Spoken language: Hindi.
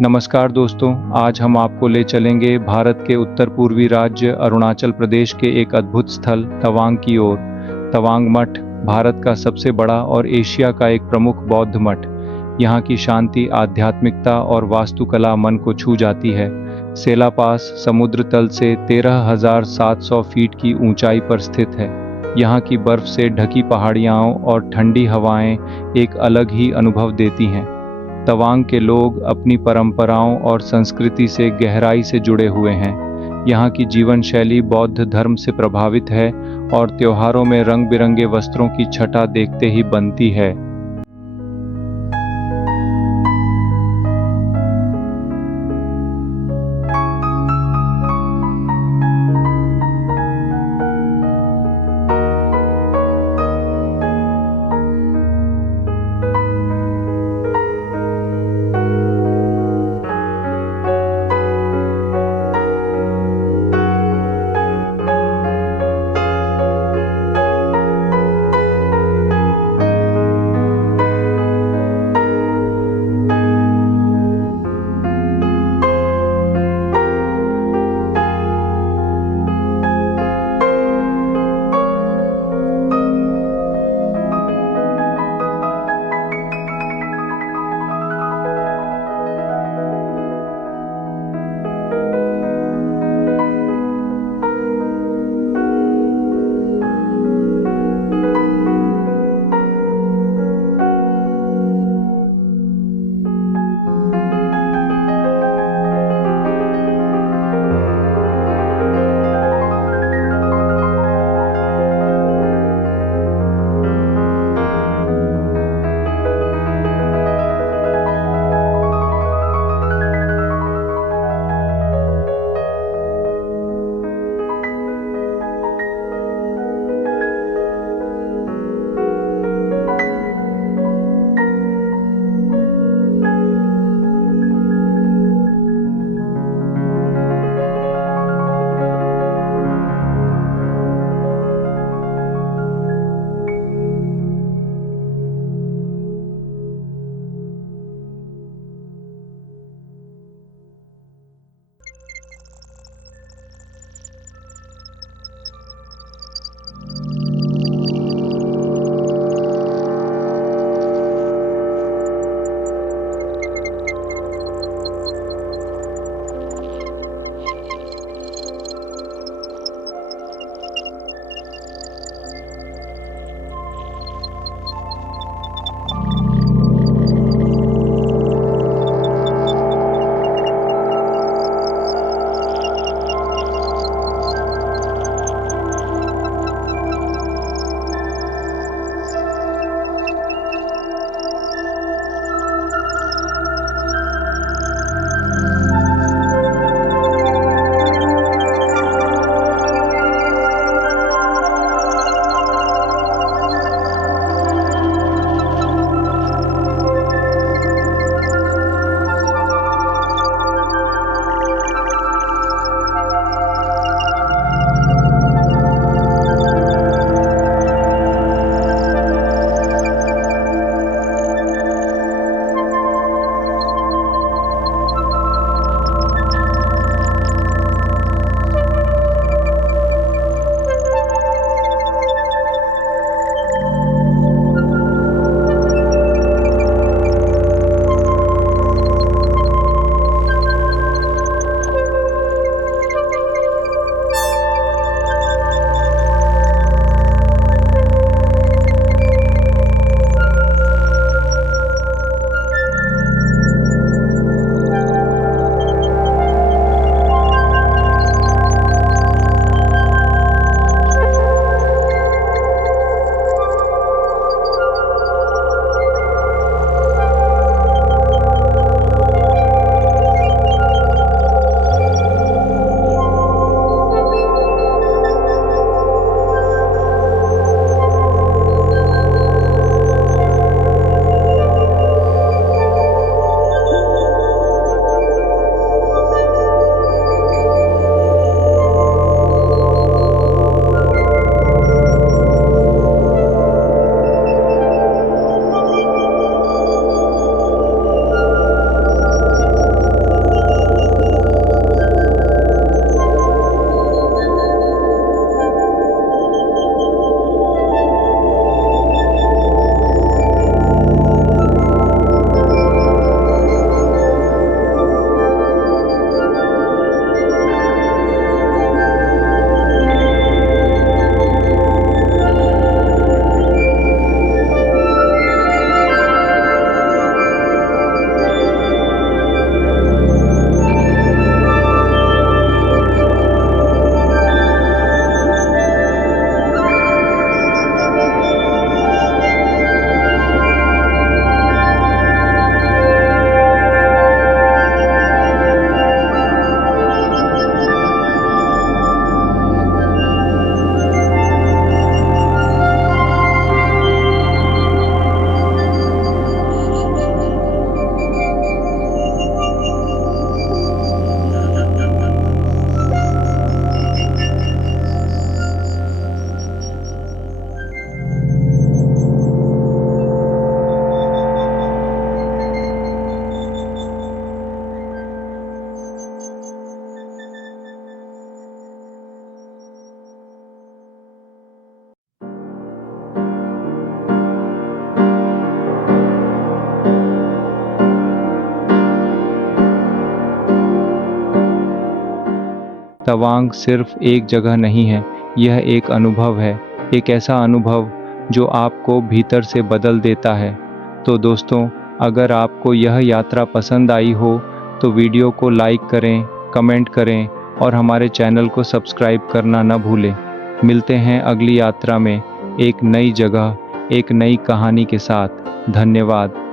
नमस्कार दोस्तों, आज हम आपको ले चलेंगे भारत के उत्तर पूर्वी राज्य अरुणाचल प्रदेश के एक अद्भुत स्थल तवांग की ओर। तवांग मठ भारत का सबसे बड़ा और एशिया का एक प्रमुख बौद्ध मठ। यहाँ की शांति, आध्यात्मिकता और वास्तुकला मन को छू जाती है। सेला पास समुद्र तल से 13,700 फीट की ऊंचाई पर स्थित है। यहाँ की बर्फ से ढकी पहाड़ियाँ और ठंडी हवाएं एक अलग ही अनुभव देती हैं। तवांग के लोग अपनी परंपराओं और संस्कृति से गहराई से जुड़े हुए हैं। यहाँ की जीवन शैली बौद्ध धर्म से प्रभावित है और त्योहारों में रंग बिरंगे वस्त्रों की छटा देखते ही बनती है। तवांग सिर्फ एक जगह नहीं है, यह एक अनुभव है, एक ऐसा अनुभव जो आपको भीतर से बदल देता है। तो दोस्तों, अगर आपको यह यात्रा पसंद आई हो तो वीडियो को लाइक करें, कमेंट करें और हमारे चैनल को सब्सक्राइब करना न भूलें। मिलते हैं अगली यात्रा में एक नई जगह, एक नई कहानी के साथ। धन्यवाद।